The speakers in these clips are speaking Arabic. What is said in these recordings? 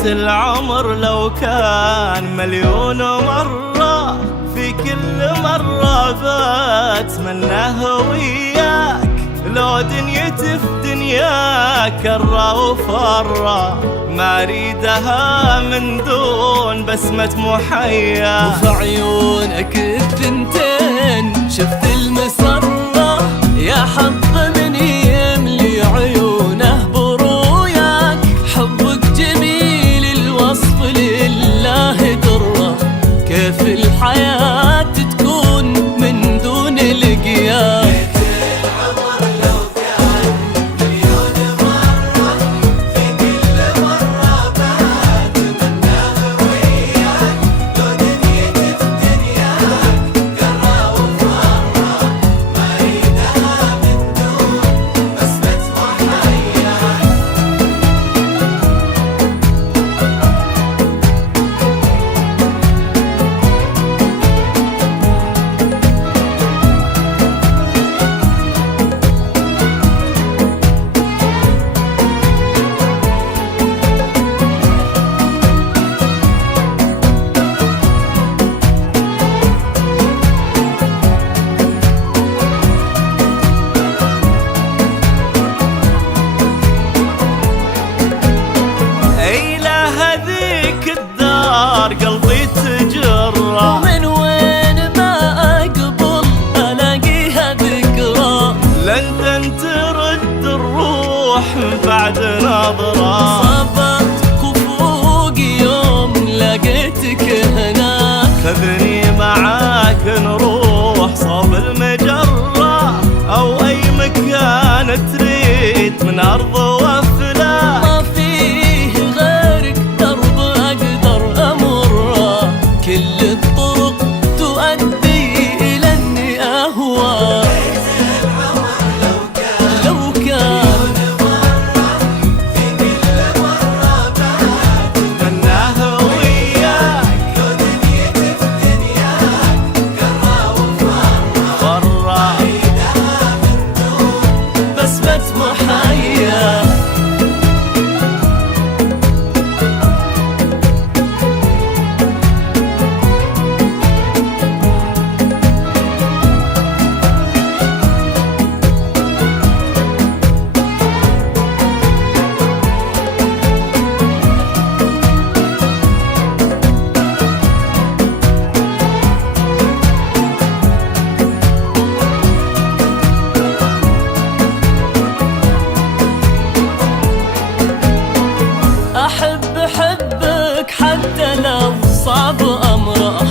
ليت العمر لو كان مليون مرة، في كل مرة بتمناه وياك. لو دنيتي في دنياك كرة وفرة، ما اريدها من دون بسمة محيا. وفي عيونك الثنتين شفت المسرة، يا حظ من يملي عيونه بروياك. حبك جميل الوصف لله درة، كيف الحياة تكون من دون لقياك. قلبي تجرى، ومن وين ما أقبل ألاقيها ذكرى. لندن ترد الروح من بعد نظرة. صبت كفوق يوم لقيتك هناك، خذني معاك نروح صوب المجرة، أو أي مكان تريد من أرض وفلاك. ما فيه غيرك درب أقدر أمره، كل الطرق تؤدي إلى إني أهواك. لو كان تمناه وياك. فرة بسمة محيا. أحبك حتى لو صعب أمره،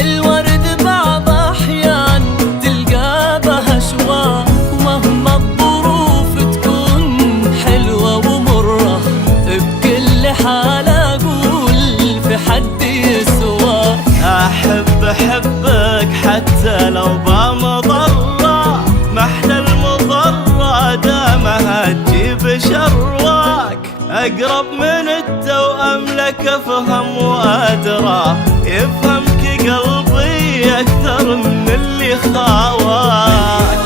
الورد بعض أحيان تلقى بها شواء. ومهما الظروف تكون حلوة ومرة، بكل حال أقول في حد يسوى. أحبك حتى لو بمضرة، محلى المضرة دامها تجيب شرواك. أقرب من التوأم لك أفهم وأدرى، يفهمك قلبي أكثر من اللي خاواك.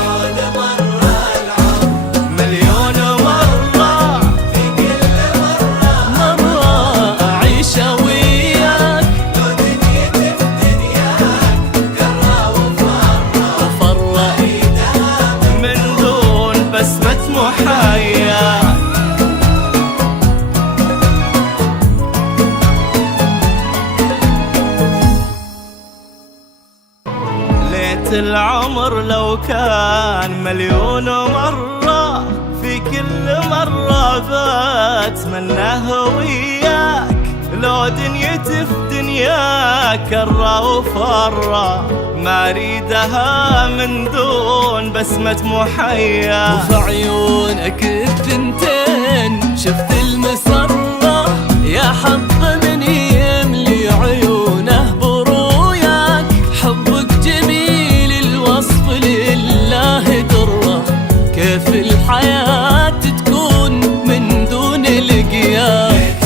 مليون مرة في كل مرة أعيش وياك. لو دنيتي في دنياك كرة وفرة، من دون بسمة محيا. ليت العمر لو كان مليون مرة، في كل مرة بتمناه وياك. لو دنيتي في دنياك كرة وفرة، ما اريدها من دون بسمة محيا. وفي عيونك الثنتين شفت المسرة، يا حظ من يملي عيونه بروياك. حبك جميل الوصف لله درة، كيف الحياة تكون من دون لقياك.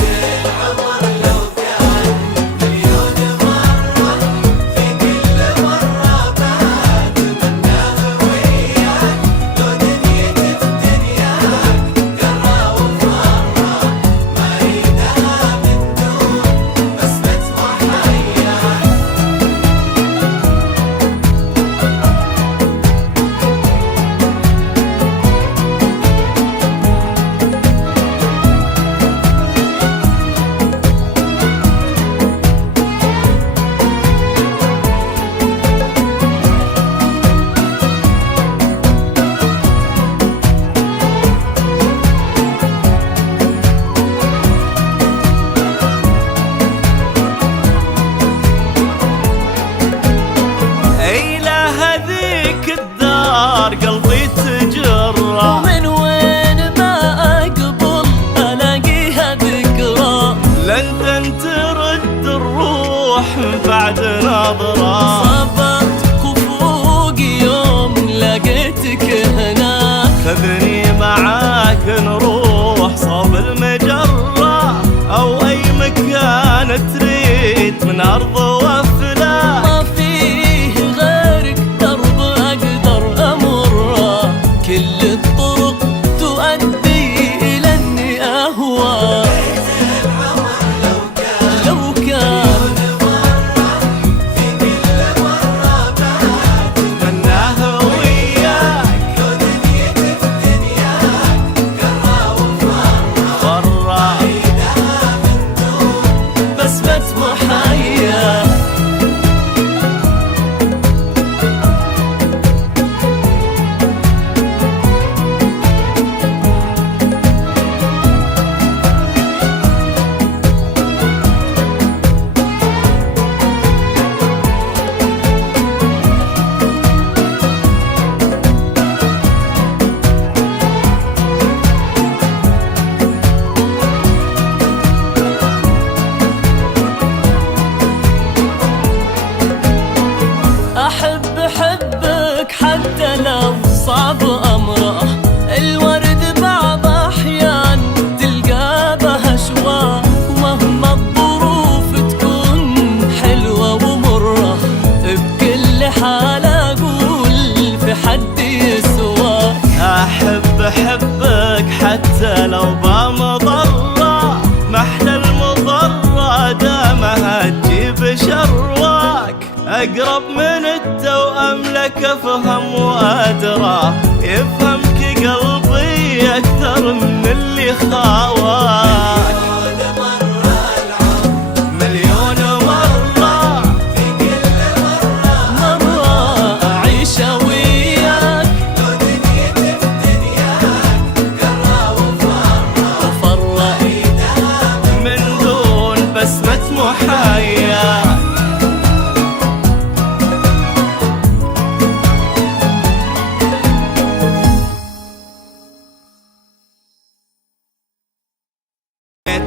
حتى لو بمضرة، محلى المضرة دامها تجيب شرواك. أقرب من التوأم لك أفهم وأدرى، يفهمك قلبي أكثر من اللي خاواك. مليون مرة في كل مرة أعيش وياك، لو دنيتي في دنياك قرة وفرة من دون بسمة محاياك.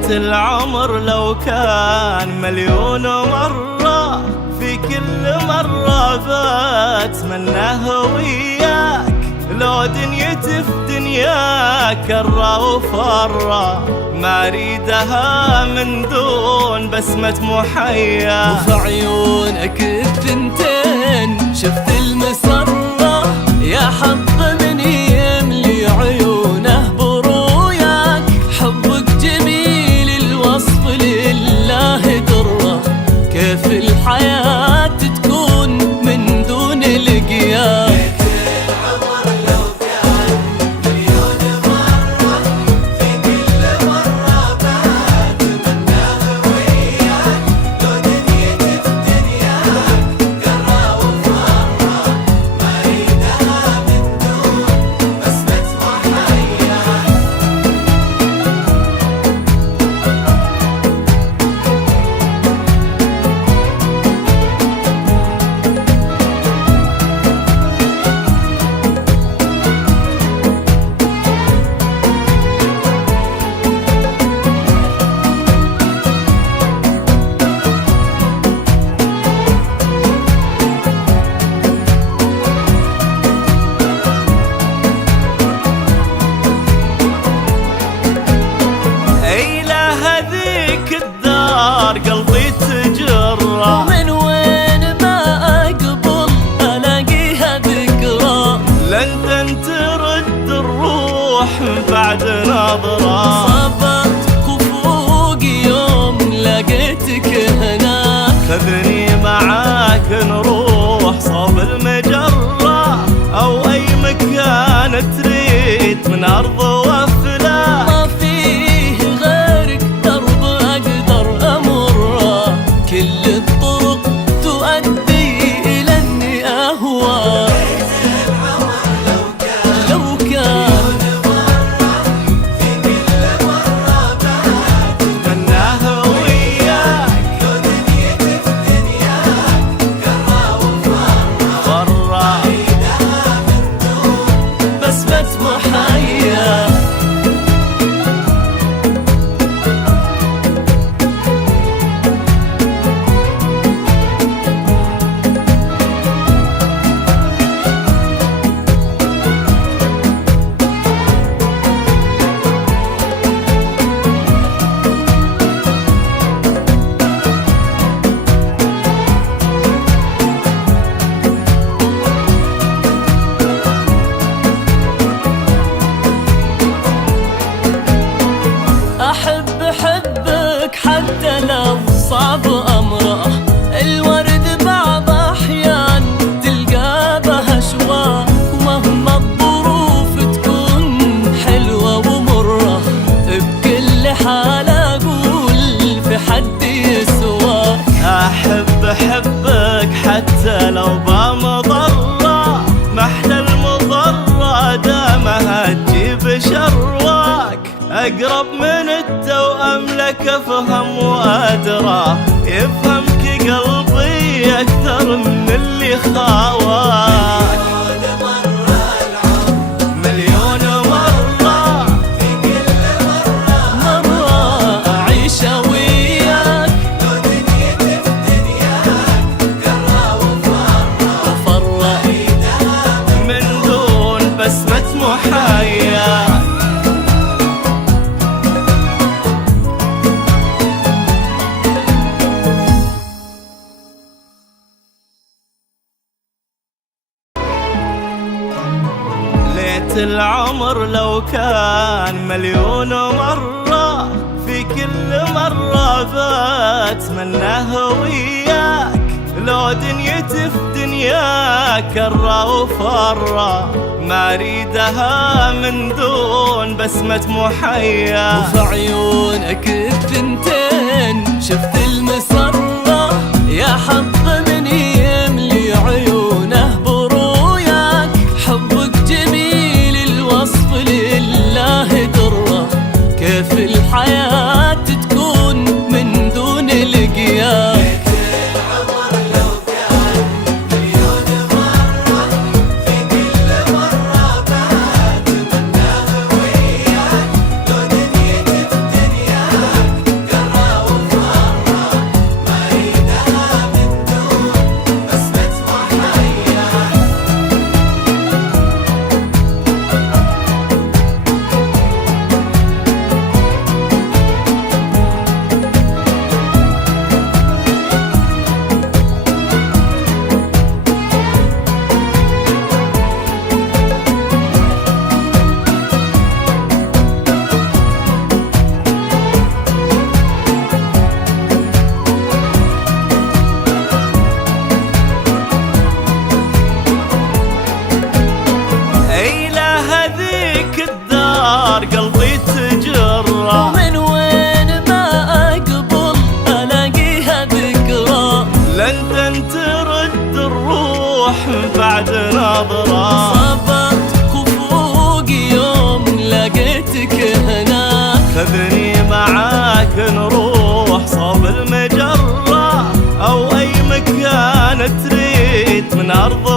العمر لو كان مليون مرة، في كل مرة بتمناه وياك. لو دنيتي في دنياك كرة وفرة، ما اريدها من دون بسمة محيا. وفي عيونك الثنتين شفت المسرة، يا حظ من يملي عيونه بروياك. حبك جميل الوصف لله درة، كيف الحياة تكون من دون لقياك. قلبي تجرى، ومن وين ما أقبل ألاقيها ذكرى. لندن ترد الروح بعد نظرة. صبت خفوق يوم لقيتك هناك، خذني معاك نروح صوب المجرة، أو أي مكان تريد من أرض وفلاك. ما فيه غيرك درب أقدر أمره، كل الطرق تؤدي إلى إني أهواك. لو كان في كل مرة بتمناه وياك. لو دنيتي في دنياك قرة وفرة، من دون بسمة محيا. أحبك حتى لو صعب أمره، الورد بعض أحيان تلقى بها أشواق. ومهما الظروف تكون حلوة ومرة، بكل حال أقول في حد يسواك. أحبك حتى لو بمضرة، محلى المضرة دامها تجيب شرواك. أقرب من التوأم لك أفهم وأدرى، يفهمك قلبي أكثر من اللي خاواك. مليون مرة في كل مرة أعيش وياك، لو دنيتي في دنياك قرة وفرة، من دون بسمة محايا. العمر لو كان مليون مرة، في كل مرة بتمنى وياك. لو دنيتي في دنياك كرة وفرة، ما اريدها من دون بسمة محيا. وفي عيونك الثنتين شفت المسرة، يا حظ من يملي عيونه بروياك. حبك جميل الوصف لله درة، كيف الحياة تكون من دون لقياك. قلبي تجرى، ومن وين ما أقبل ألاقيها ذكرى. لندن ترد الروح بعد نظرة. صبت كفوق يوم لقيتك هناك، خذني معاك نروح صوب المجرة، أو أي مكان تريد من أرض